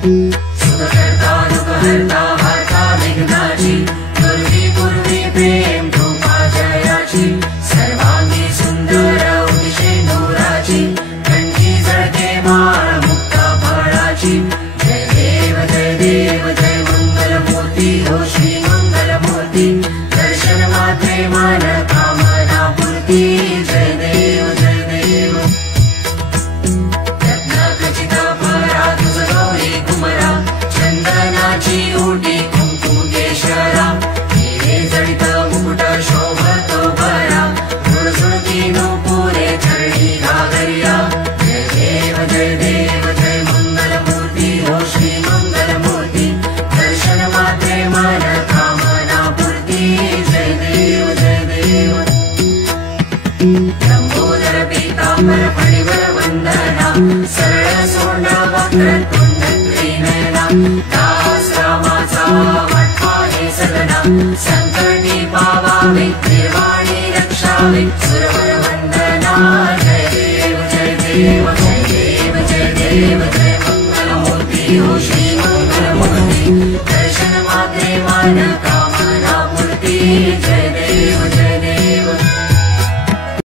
सुखकर्ता दुःखहर्ता हर्ता विघ्नाची दुर्वी पूर्वी प्रेम कृपा जयाची सर्वांगी सुंदर उदिशे नूराची कंठी जळके माळ मुक्ता फळाची जय देव जय मंगलमूर्ती हो श्री मंगलमूर्ती दर्शन मात्रे मन कामना पूर्ती जय देव रत्नखचिता परा तुझ गौरी कुमरा चंदनाची ओटी कुंकुम केशरा हिरे जडित मुकुट शोभतो बरा झुळझुळती नूपुरे चरणी घागरिया जय देव जय मंगलमूर्ती हो श्री मंगलमूर्ती दर्शन मात्रे मन कामना पूर्ती जय देव लंबोदर पीतांबर फणिवर वंदना सरळ सोंड वक्रतुंड त्रिनयना दास रामाचा वाटपा हे सदना संकटी पावावे निर्वाणी रक्षावे सुरवर वंदना जय देव जय देव